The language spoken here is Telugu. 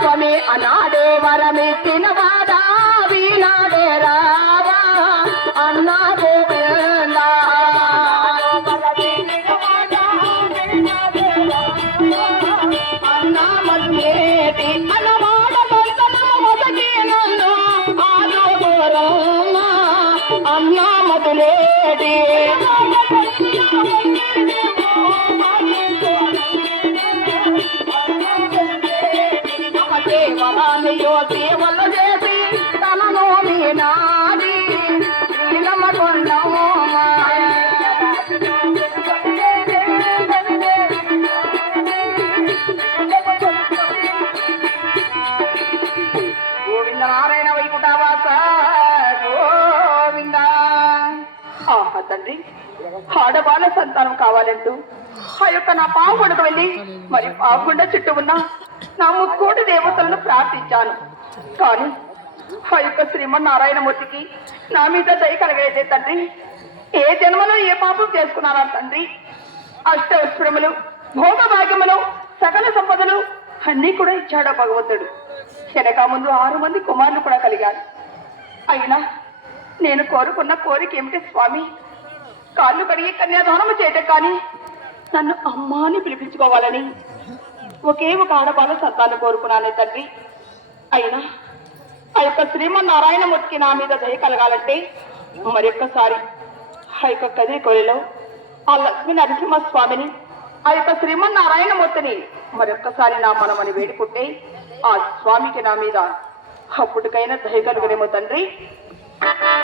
స్వామి అనాడే వరమెత్తిన వాడా వీనాడే రావా అన్నా గోవింద అన్నా మల్లేటి అన్నవాడ మొదటి నన్ను ఆలోరమ్మ అన్నా మొదలేటి సేవలు చేసి తనను మీనాది నీలమకొండమ్మ గోవింద నారాయణ వైకుంఠవాస గోవింద. ఆహా తండ్రి, ఆడవాళ్ళ సంతానం కావాలంటూ ఆ యొక్క నా పావుగొడకు వెళ్ళి మరి పావుగుండ చుట్టూ ఉన్న నా ముక్కోటి దేవతలను ప్రార్థించాను. కానీ ఆ యొక్క శ్రీమన్నారాయణమూర్తికి నా మీద దయ కలగలేదే తండ్రి. ఏ జన్మలో ఏ పాపం చేసుకున్నారా తండ్రి? అష్టవస్త్రములు, భోగభాగ్యములు, సకల సంపదలు అన్నీ కూడా ఇచ్చాడు భగవంతుడు. వెనక ముందు 6 మంది కుమారులు కూడా కలిగారు. అయినా నేను కోరుకున్న కోరిక ఏమిటి స్వామి? కాళ్ళు కడిగి కన్యాదానము చేయటం కానీ నన్ను అమ్మా అని పిలిపించుకోవాలని ఒకే ఒక ఆడబాల సంతానం కోరుకున్నానే తండ్రి. అయినా ఆ యొక్క శ్రీమన్నారాయణమూర్తికి నా మీద దయ కలగాలంటే మరొక్కసారి ఆ యొక్క కదిరి కొలిలో ఆ లక్ష్మీ నరసింహస్వామిని, ఆ యొక్క శ్రీమన్నారాయణమూర్తిని మరొక్కసారి నా మనమని వేడుకుంటే ఆ స్వామికి నా మీద అప్పటికైనా దయ కలుగునేమో తండ్రి.